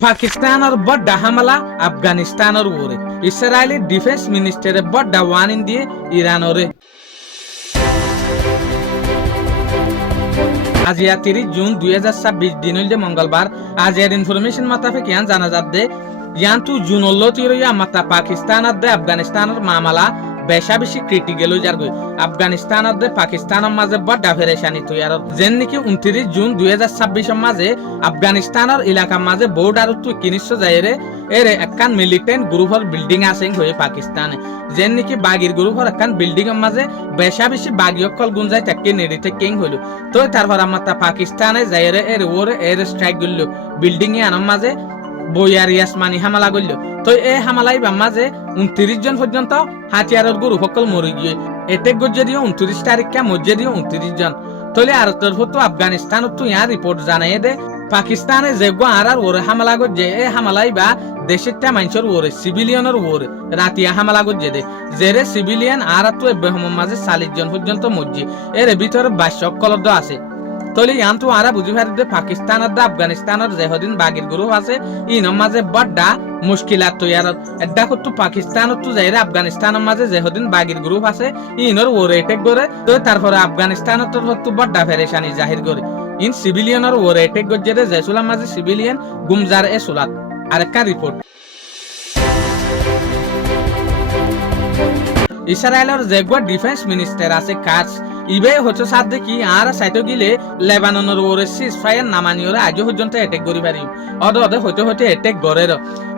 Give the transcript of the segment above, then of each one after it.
पाकिस्तान और बड़ा हमला अफगानिस्तान और वो रे इसराइली डिफेंस मिनिस्टर बड़ा वार्निंग दिए ईरान और आज या 30 जून 2026 दिन হইলে মঙ্গলবার আজ এর ইনফরমেশন মোতাবেক ইয়ান জানা যাচ্ছে ইয়ান তু জুন হলো তিরইয়া মাতা পাকিস্তান আদে আফগানিস্তানের মামলা বেশা বেশি ক্রিটিক্যাল হই যার গই আফগানিস্তান আদে পাকিস্তানের মাঝে বড় ফেরেশানি তৈয়ার যেন নাকি 29 জুন 2026 এর মাঝে আফগানিস্তানের এলাকা মাঝে বর্ডার তু কিনিস যায়রে এর একখান মিলিটেন্ট গ্রুপের বিল্ডিং আছে হয়ে পাকিস্তানে যেন নাকি বাগির গ্রুপের একখান বিল্ডিং এর মাঝে বেশা বেশি বাগিয়কল গুঞ্জাই তাকে নেড়িতে কিং হইলো তো তারপর মাতা পাকিস্তানে যায়রে এর ওরে এর স্ট্রাইক গইল বিল্ডিং এ আনার মাঝে বইয়ার ইয়াসমানি হামলা গইল তো এই হামলাই মাঝে 29 জন পর্যন্ত হাতিয়ারের গ্রুপ সকল মরি গিয়ে এটেক গজ্জে দিও 29 তারিখে মজ্জে দিও 29 জন তলে আর তরফ তো আফগানিস্তান তো ইয়া রিপোর্ট জানাই দে পাকিস্তানে যেগো আর ওরে হামলা গজ্জে এই হামলাই বা দেশেরটা মানুষের ওরে সিভিলিয়নের ওরে রাতিয়া হামলা গজ্জে দে জেরে সিভিলিয়ান আর তো বেহম মাঝে 40 জন পর্যন্ত মজ্জি এর ভিতরে 22 কলদ আছে তলে ইয়ান তো আরা বুঝি পারি যে পাকিস্তান আর আফগানিস্তানের যেহদিন বাগির গ্রুপ আছে ইন মাঝে বড়া মুশকিলাত তৈয়ার এডা কত পাকিস্তান তো যাইরে আফগানিস্তানের মাঝে যেহদিন বাগির গ্রুপ আছে ইনর ওরে এটেক করে তো তারপরে আফগানিস্তানের তো বড়া ফেরেশানি জাহির করে ইন সিভিলিয়ানের ওরে এটেক গজ্জে দে জেসুলাম মাঝে সিভিলিয়ান গুমজার এ সুলাত আরেকটা রিপোর্ট ইসরায়েলের যেগো ডিফেন্স মিনিস্টার আছে কাজ ইবে হচ্ছে সাথ দেখি আর সাইটো গিলে লেবাননের ওরে সিজফায়ার নামানিওরে আজ পর্যন্ত অ্যাটাক করি পারি অদে হইতে হইতে অ্যাটাক গরের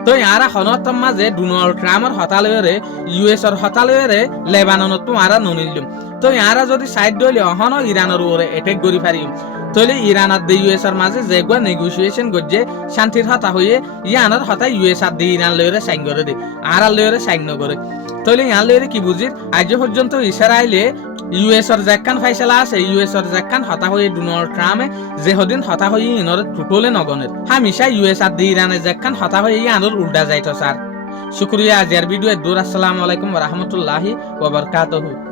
তো ইয়ারা হনতম মাঝে ডোনাল্ড ট্রাম্পের হতালয়রে ইউএস এর হতালয়রে লেবাননত তো আরা ননিলম তো ইয়ারা যদি সাইড দইলে অহন ইরানের ওরে অ্যাটাক করি পারি তলে ইরান আর ইউএস এর মাঝে যেগো নেগোসিয়েশন গজ্জে শান্তির হতা হয়ে ইয়ানের হতা ইউএস আর ইরান লয়রে সাইন করে দে আর লয়রে সাইন নগরে তলে ইয়ান লয়রে কি বুঝির আজ পর্যন্ত ইসরায়েলে ইউএস এর যেখান ফাইসলা আছে ইউএস এর যেখান হতা হয়ে ডোনাল্ড ট্রাম্পে যেহদিন হতা হয়ে ইনর টুটলে নগনের হামেশা ইউএস আর ইরানে যেখান হতা হয়ে ইয়ানোর উল্টা যাইতো স্যার শুক্রিয়া আজের ভিডিও দূর আসসালামু আলাইকুম ওয়া রাহমাতুল্লাহি ওয়া বারাকাতুহু।